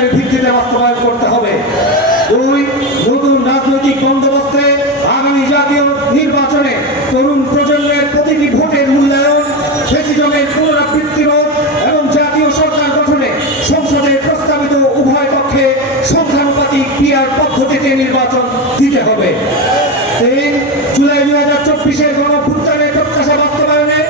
সংবিধানের ভিত্তিতে বাস্তবায়ন করতে হবে। দুই নতুন রাজনৈতিক বন্দোবস্তে আগামী জাতীয় নির্বাচনে তরুণ প্রজন্মের প্রতিটি ভোটের মূল্যায়ন ফেসিজমের পুনরাবৃত্তি রোধ এবং জাতীয় সরকার গঠনে সংসদে প্রস্তাবিত উভয় পক্ষে সংখ্যানুপাতিক পিয়ার পদ্ধতিতে নির্বাচন দিতে হবে। তিন জুলাই দুই হাজার চব্বিশের গণভুত্থানের প্রত্যাশা বাস্তবায়নে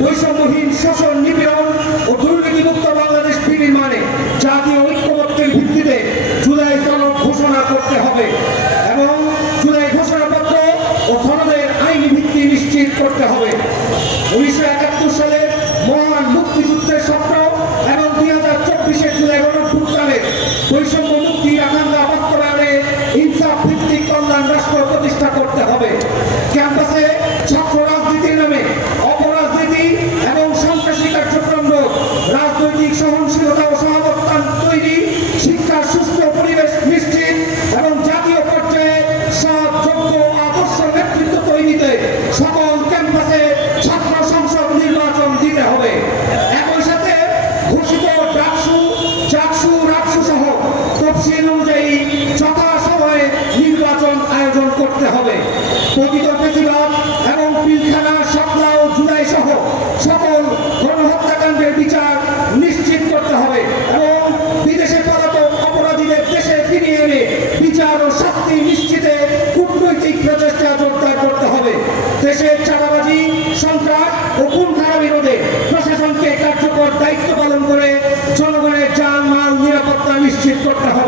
বৈষম্যহীন শোষণ নিপীড়ন ও দুর্নীতিমুক্ত বাংলাদেশ বিনির্মাণে জাতীয় ঐক্যমত্যের ভিত্তিতে জুলাই সনদ ঘোষণা করতে হবে এবং জুলাই ঘোষণাপত্র ও সনদের আইনি ভিত্তি নিশ্চিত করতে হবে। বিচার ও শাস্তি নিশ্চিতে কূটনৈতিক প্রচেষ্টা জোরদার করতে হবে। দেশের চাঁদাবাজি, সন্ত্রাস ও খুন খারাপ বিরোধে প্রশাসনকে কার্যকর দায়িত্ব পালন করে জনগণের যান মাল নিরাপত্তা নিশ্চিত করতে হবে।